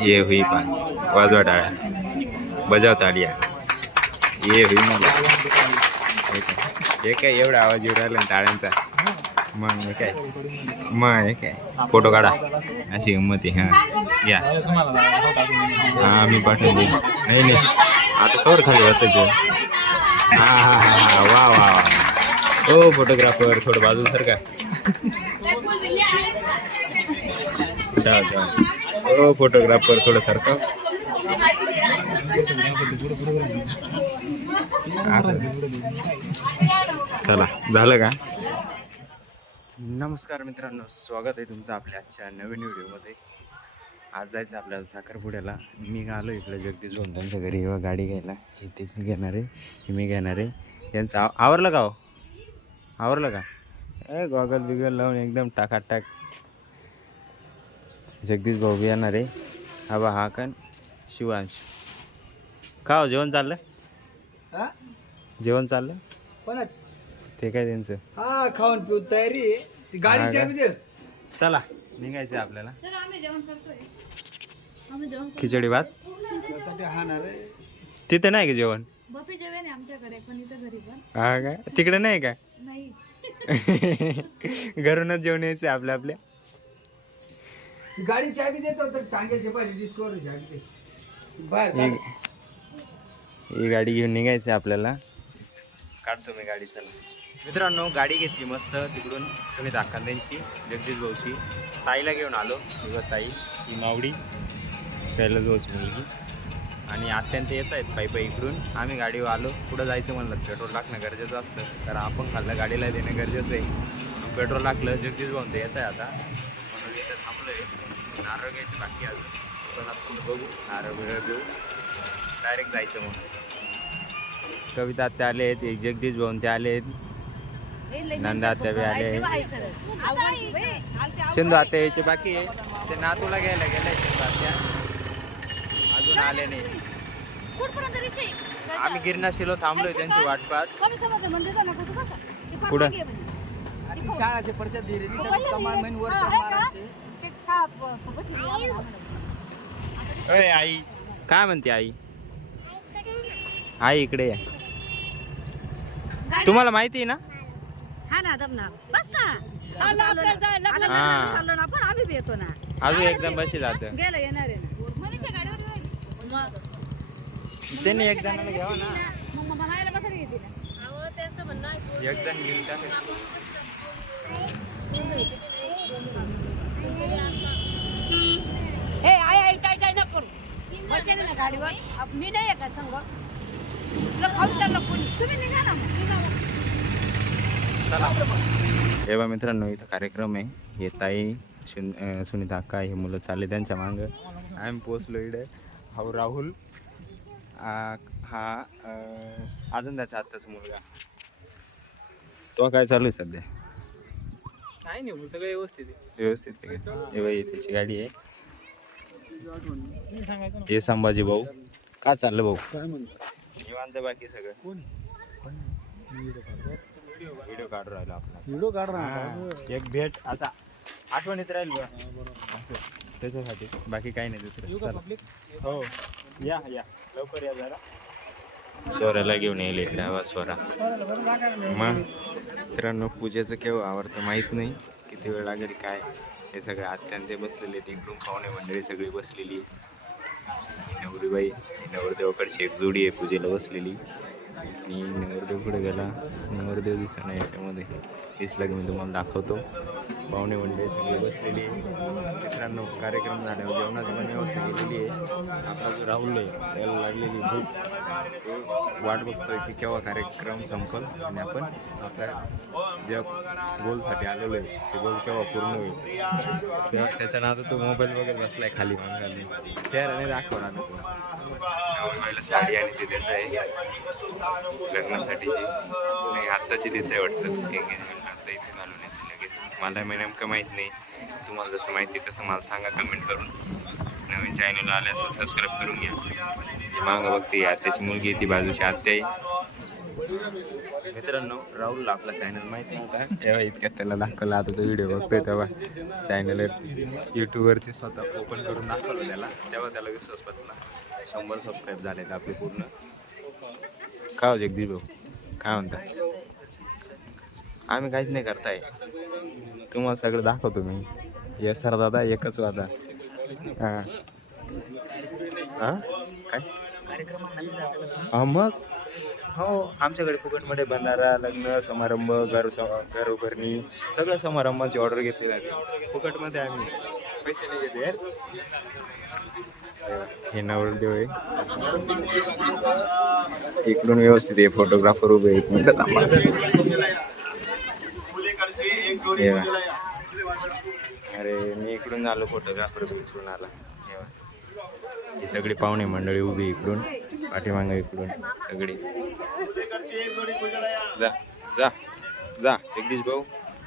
ये हुई पान वाजवा टाळ्या बजाव ताडिया ये हुई मला हे काय एवढा आवाज येऊ राहिला टाळ्यांचा मग हे काय हे काय फोटो काढा अशी गंमत आहे हां घ्या हां मी पाठवून देईन नाही आता तोवर खाली बसायचं हां वा वा ओ फोटोग्राफर थोडं बाजू सर का ओ फोटोग्राफर थोडं सारखं चला झालं का. नमस्कार मित्रांनो, स्वागत आहे तुमचं आपल्या आजच्या नवीन व्हिडिओमध्ये. आज जायचं आपल्याला साखरपुड्याला. मी आलो इकडे जगदीश भाऊ त्यांच्या घरी व गाडी घ्यायला. हे तेच घेणार आहे, हे मी घेणार आहे. यांचं आवरलं का हो? आवरलं का? गॉगल बिगल लावून एकदम टाकाटाक जगदीश भाऊ बी येणार आहे. हा बा हा कण शिवांश. का हो जेवण चाललं? जेवण चाललं कोणाच ते काय त्यांचं हा खाऊन पिऊन तयारी ती गाडीची आम्ही दे. चला निघायचं आपल्याला. खिचडी भात तिथे नाही का जेवण? हा का तिकडे नाही का? घरूनच जेवण यायचं आपल्या आपल्या. गाडी चाबी देतो तर टांग्याचे पाहिजे डिस्कवरी चाबी दे बाहेर. ही गाडी घेऊन निघायचं आपल्याला. काढतो मी गाडी. चला मित्रांनो, गाडी घेतली मस्त तिकडून सुनीत अक्कांची जगदीश भाऊची. ताईला घेऊन आलो. तुझं ताई ही मावडी कैलास भाऊची मुलगी आणि आत्यान ते येत आहेत पायी इकडून. आम्ही गाडीवर आलो. पुढं जायचं म्हणलं पेट्रोल टाकणं गरजेचं असतं, कारण आपण खाल्लं गाडीला देणं गरजेचं आहे. पेट्रोल टाकलं. जगदीश भाऊ ते येत आहे आता म्हणून इथं थांबलो आहे. नारळ घ्यायचं बाकी अजून पण आपण बघू. नारळ बिरळ घेऊ डायरेक्ट जायचं म्हणून. कविता आत्या आले आहेत, जगदीश भाऊ ते आले आहेत, नंदा आत्या बी आले आहेत, सिंधू आत्या यायचे बाकी आहे. ते नातूला घ्यायला गेले सिंधू आत्या अजून आले नाही. आम्ही गिरणाशिलो थांबलोय त्यांची वाट पाहत. पुढं शाळाचे परिषद आई काय म्हणते? आई इकडे या. तुम्हाला माहिती आहे ना? अजून एकदम बशी जात त्यांनी एक जणाला घ्यावा ना. एक जण घेऊन टाकायचं. मी नाही का सांग हे बा मित्रांनो, इथं कार्यक्रम आहे. हे ताई सुनीता अक्का हे मुलं चालले त्यांच्या मागं. आम्ही पोचलो इकडे. हा राहुल हा अजून त्याचा आत्ताचा मुलगा. तो काय चालू आहे सध्या? काय नाही, सगळं व्यवस्थित व्यवस्थित आहे. हे बाई त्याची गाडी आहे. हे संभाजी भाऊ. का चाललं भाऊ? निवांत बाकी सगळं. व्हिडिओ काढून राहिलो आपला. व्हिडिओ काढ ना. एक भेट असा आठवणीत राहील बघ त्याच्यासाठी. बाकी काही नाही दुसरं. हो या लवकर या जरा. स्वराला घेऊन येईल इकडे. हवा स्वरा. मग मित्रांनो, पूजेचं केव्हा आवडतं माहीत नाही, किती वेळ लागेल काय. हे सगळे आत्यांचे बसलेले, तिकडून पाहुणे मंडळी सगळी बसलेली. नवरीबाई नवरदेवाकडची एक जोडी आहे पूजेला बसलेली. आणि नवरदेव पुढे गेला. नवरदेव दिसत नाही याच्यामध्ये. दिसला की मी तुम्हाला दाखवतो. पाहुणे मंडळी सगळी बसलेली आहे. मित्रांनो, कार्यक्रम झाल्यावर जेवणाची पण व्यवस्था केलेली आहे. आपला जो राहुल आहे त्याला लागलेली भूक. वाट बघतोय की केव्हा कार्यक्रम संपल आणि आपण आपल्या ज्या गोलसाठी आलेलो आहे ते गोल केव्हा पूर्ण होईल. तेव्हा त्याच्या नादात तो मोबाईल वगैरे बसलाय खाली मागायला. चेहऱ्याने दाखवणार तो. नवरीबाईला साडी आणि ते देत आहे लग्नासाठीची. नाही आत्ताची देत आहे वाटतं. एंगेजमेंट आता इथे घालून येते लगेच. मला नेमकं माहीत नाही. तुम्हाला जसं माहिती तसं मला सांगा कमेंट करून. नवीन चॅनलला आले असेल सबस्क्राईब करून घ्या. ती मागं बघते आत्याची मुलगी, ती बाजूची आत्या आहे. मित्रांनो राहुलला आपला चॅनल माहिती नव्हता तेव्हा इतक्यात त्याला दाखवला. आता तो व्हिडिओ बघतोय तेव्हा चॅनल यूट्यूबवरती स्वतः ओपन करून दाखवलं त्याला, तेव्हा त्याला विश्वास बसला. 100 सबस्क्राईब झालेत आपले पूर्ण. काय हो जगदीश भाऊ काय म्हणता? आम्ही काहीच नाही करताय, तुम्हाला सगळं दाखवतो मी. येस सर दादा एकच वादा. हां हां काय मग हो आमच्याकडे फुकटमध्ये भंडारा, लग्न समारंभ, घरोघरणी सगळ्या समारंभाची ऑर्डर घेतली जाते फुकटमध्ये. आम्ही पैसे नाही घेते यार. हे नवरदेव आहे इकडून व्यवस्थित आहे. फोटोग्राफर उभे एक मिनिट थांबा. अरे मी इकडून आलो, फोटोग्राफर इकडून आला. ही सगळी पाहुणे मंडळी उभी इकडून, पाठीमागं इकडून सगळी. जा जा जा जगदीश भाऊ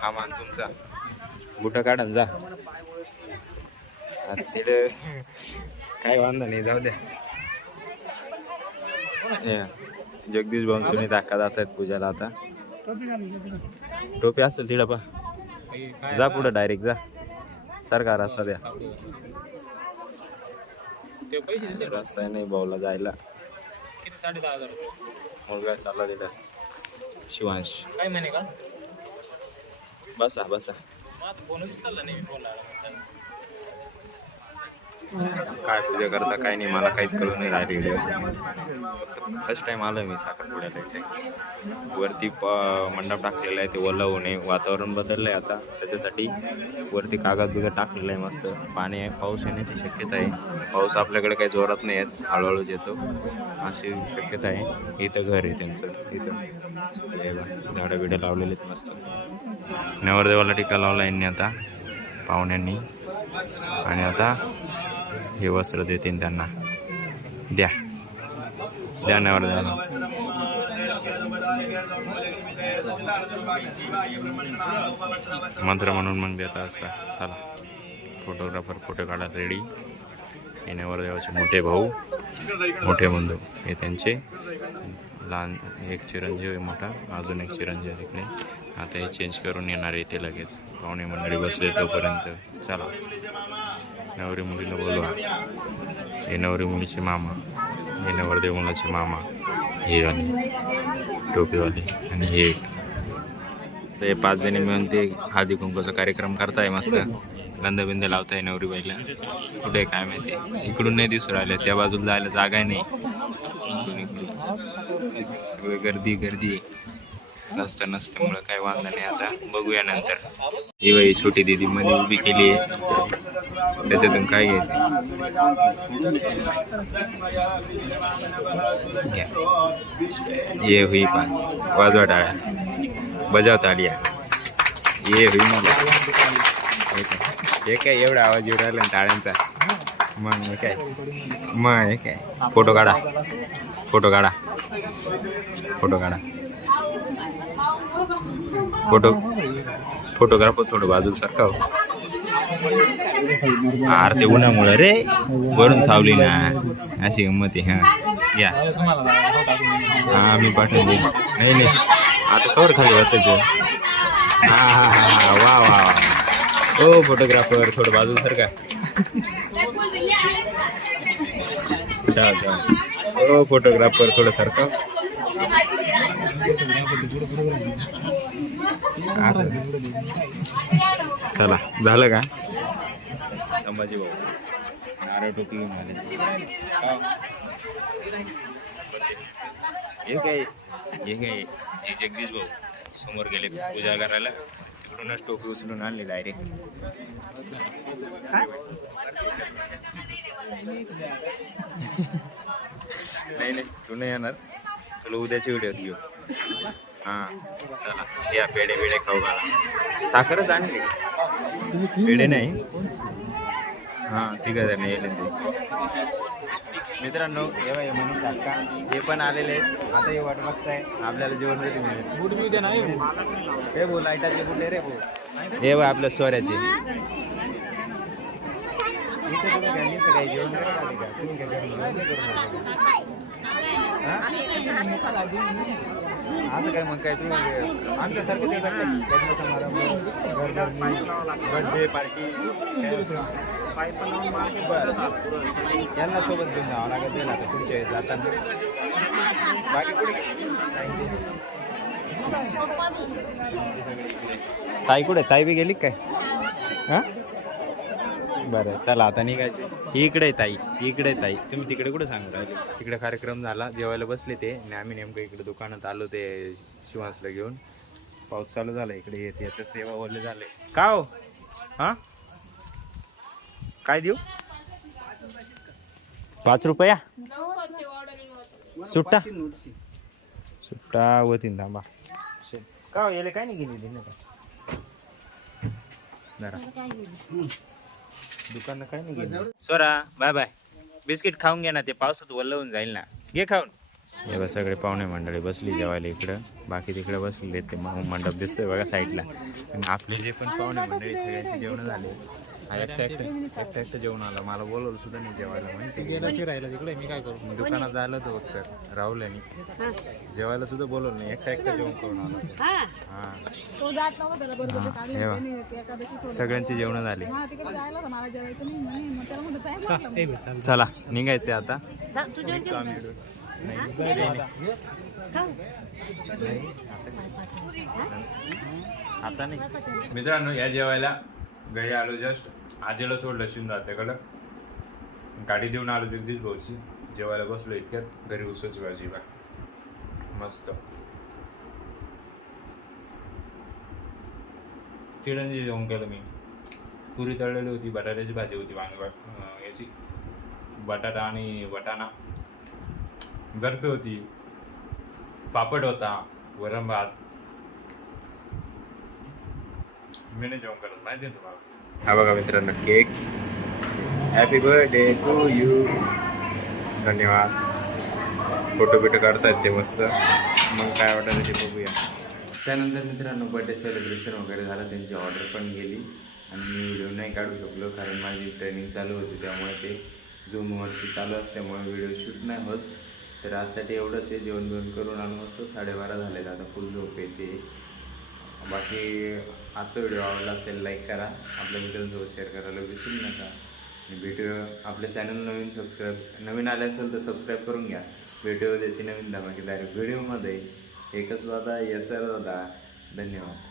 हा मान तुमचा, बुटा काढा जा. तिकडे काय वांधा नाही, जाऊ द्या. जगदीश भाऊ सुनीत अक्का जात आहेत पूजाला. आता टोपी असेल तिकडं पा, जा पुढं डायरेक्ट जा. सरकार रस्ता द्या, रस्ता नाही भाऊला जायला. 10,500 मुलगा चालला तिथं शिवांश. काय म्हणे का? बसा बसा. काय पूजा करता काय नाही मला काहीच कळून नाही राहिली. फर्स्ट टाइम आलोय मी साखरपुड्याला इथे. वरती मंडप टाकलेला आहे, ते ओलं होऊ नये, वातावरण बदललंय आता त्याच्यासाठी वरती कागद बिगद टाकलेला आहे मस्त. पाऊस येण्याची शक्यता आहे. पाऊस आपल्याकडे काही जोरात नाही आहेत, हळूहळूच येतो अशी शक्यता आहे. इथं घर आहे त्यांचं, इथं झाडं बिडं लावलेले आहेत मस्त. नवरदेवाला टीका लावला यांनी आता पाहुण्यांनी. आणि आता हे वस्त्र देतील त्यांना. द्या द्या नवरदेवाला. मंत्र म्हणून मग देता असता. चला फोटोग्राफर फोटो काढायला रेडी. हे नवरदेवाचे मोठे भाऊ, मोठे बंधू, हे त्यांचे लहान एक चिरंजीव आहे मोठा, अजून एक चिरंजीव आहे तिकडे. आता हे चेंज करून येणार आहे ते लगेच. पाहुणे मंडळी बसले तोपर्यंत. चला नवरी मुलीला बोलवा. हे नवरी मुलीचे मामा, हे नवरदेव मुलाचे मामा, हे वाले टोपीवाले आणि हे एक. ते 5 जणी मिळून ते हळदी कुंकूचा कार्यक्रम करताय मस्त. गंधबिंद लावताय नवरी बाईला. कुठे काय माहिती, इकडून नाही दिसू राहिले, त्या बाजूला जायला जागा नाही. इकडून सगळं गर्दी गर्दी. रस्ता नसल्यामुळं काय वांधा नाही. आता बघूया नंतर. ही बाई छोटी दिदी मध्ये उभी केली आहे, त्याच्यातून काय घ्यायचं. ये हुई पान वाजवा टाळ्या, बजाव तालिया. ये हुई मला हे काय एवढा आवाज येऊ राहिला टाळ्यांचा. मग हे काय, मग हे काय. फोटो काढा फोटो काढा फोटो काढा. फोटोग्राफर थोडं बाजूला सरकाव. अरे ते उन्हामुळं रे, वरून सावली ना, अशी गंमत आहे. हां या हां मी पाठवली. नाही नाही आता कवर खाली बसायचं. हां हां हां वा वा. ओ फोटोग्राफर थोडं बाजूला सरका. अच्छा ओ फोटोग्राफर थोडं सरका. चला झालं का? संभाजी भाऊ नारळ टोपी घेऊन आले. हे काय हे जगदीश भाऊ समोर गेले पूजा करायला, तिकडूनच टोपी उचलून आणली डायरेक्ट. नाही नाही तू नाही येणार, तुला उद्याची व्हिडिओ घेऊ. हां चला या पेढे बिडे खाऊ घाला. साखरच आणली पेढे नाही. हां ठीक आहे नाही येईल ते. मित्रांनो हे बाई म्हणून काका हे पण आलेले आहेत. आता हे वाट बघताय आपल्याला जेवण देते मिळेल. बूट बी उद्या नाही हे भाऊ लाईटाचे बुटे रे भाऊ. हे बाई आपल्या सोऱ्याचे. इथे तुम्ही काही जेवण करा का? तुम्ही काय असं काय मग काय तुम्ही आमच्यासारखं ते करता लग्न समारंभ बर्थडे पार्टी यांना सोबत घेऊन जावं लागत जाईल आता पुढच्या वेळेस जाताना बाकी कुठे ताई कुठे ताई बी गेली काय हां बरं चला आता निघायचं इकडे ताई इकडे ताई तुम्ही तिकडे कुठे सांगू राहिले तिकडे कार्यक्रम झाला जेवायला बसले ते आणि आम्ही नेमकं इकडे दुकानात आलो ते शिवांसला घेऊन पाऊस चालू झाला इकडे येत येतच सेवा ओरले झाले का हो हां काय देऊ 5 रुपया सुट्टा सुट्टा होतीन थांबा का हो याला काय नाही गेली ना काय जरा दुकान काय नाही गेली सोरा बाय बाय बिस्किट खाऊन घ्या ना ते पावसात वल्लवून जाईल ना घे खाऊन हे बघ सगळे पाहुणे मंडळी बसली जेवायला इकडं बाकी तिकडे बसलेले ते मंडप दिसतोय बघा साईडला आणि आपले जे पण पाहुणे मंडळी सगळ्यांचे जेवण झाले एकटं जेवण आला मला बोलवलं सुद्धा नाही जेवायला माहिती फिरायला तिकडे मी काय करू दुकानात जायला होतं फक्त राहुल्याने जेवायला सुद्धा बोलवलं नाही एकटं जेवण करून आला हा सगळ्यांची जेवण झाली चला निघायचे आता आता नाही मित्रांनो या जेवायला घरी आलो जस्ट आजीला सोडलं शिंदात्याकडं गाडी देऊन आलो जगदीश भाऊची जेवायला बसलो इतक्यात घरी उसच भाजी बा मस्त चिडणची जेवण केलं मी पुरी तळलेली होती बटाट्याची भाजी होती वांगी याची बटाटा आणि वाटाणा गरपे होती पापड होता वरण भात मी नाही जेवण करत माहिती तुम्हाला हा बघा मित्रांनो cake happy birthday to you धन्यवाद फोटो बिटो काढतायत ते मस्त मग काय वाटतं ते बघूया त्यानंतर मित्रांनो बर्थडे सेलिब्रेशन वगैरे झालं त्यांची ऑर्डर पण गेली आणि मी व्हिडिओ नाही काढू शकलो कारण माझी ट्रेनिंग चालू होती त्यामुळे ते झूमवरती चालू असल्यामुळे व्हिडिओ शूट नाही होत तर आजसाठी एवढंच आहे जेवण बिवण करून आलो मस्त 12:30 झाले आता फुल झोप येते बाकी आजचा व्हिडिओ आवडला असेल लाईक करा आपल्या मित्रांसोबत शेअर करायला विसरू नका आणि व्हिडिओ आपल्या चॅनल नवीन आले असेल तर सबस्क्राईब करून घ्या व्हिडिओ त्याची नवीन धमाकेदार व्हिडिओमध्ये एकच वादा येसर दादा धन्यवाद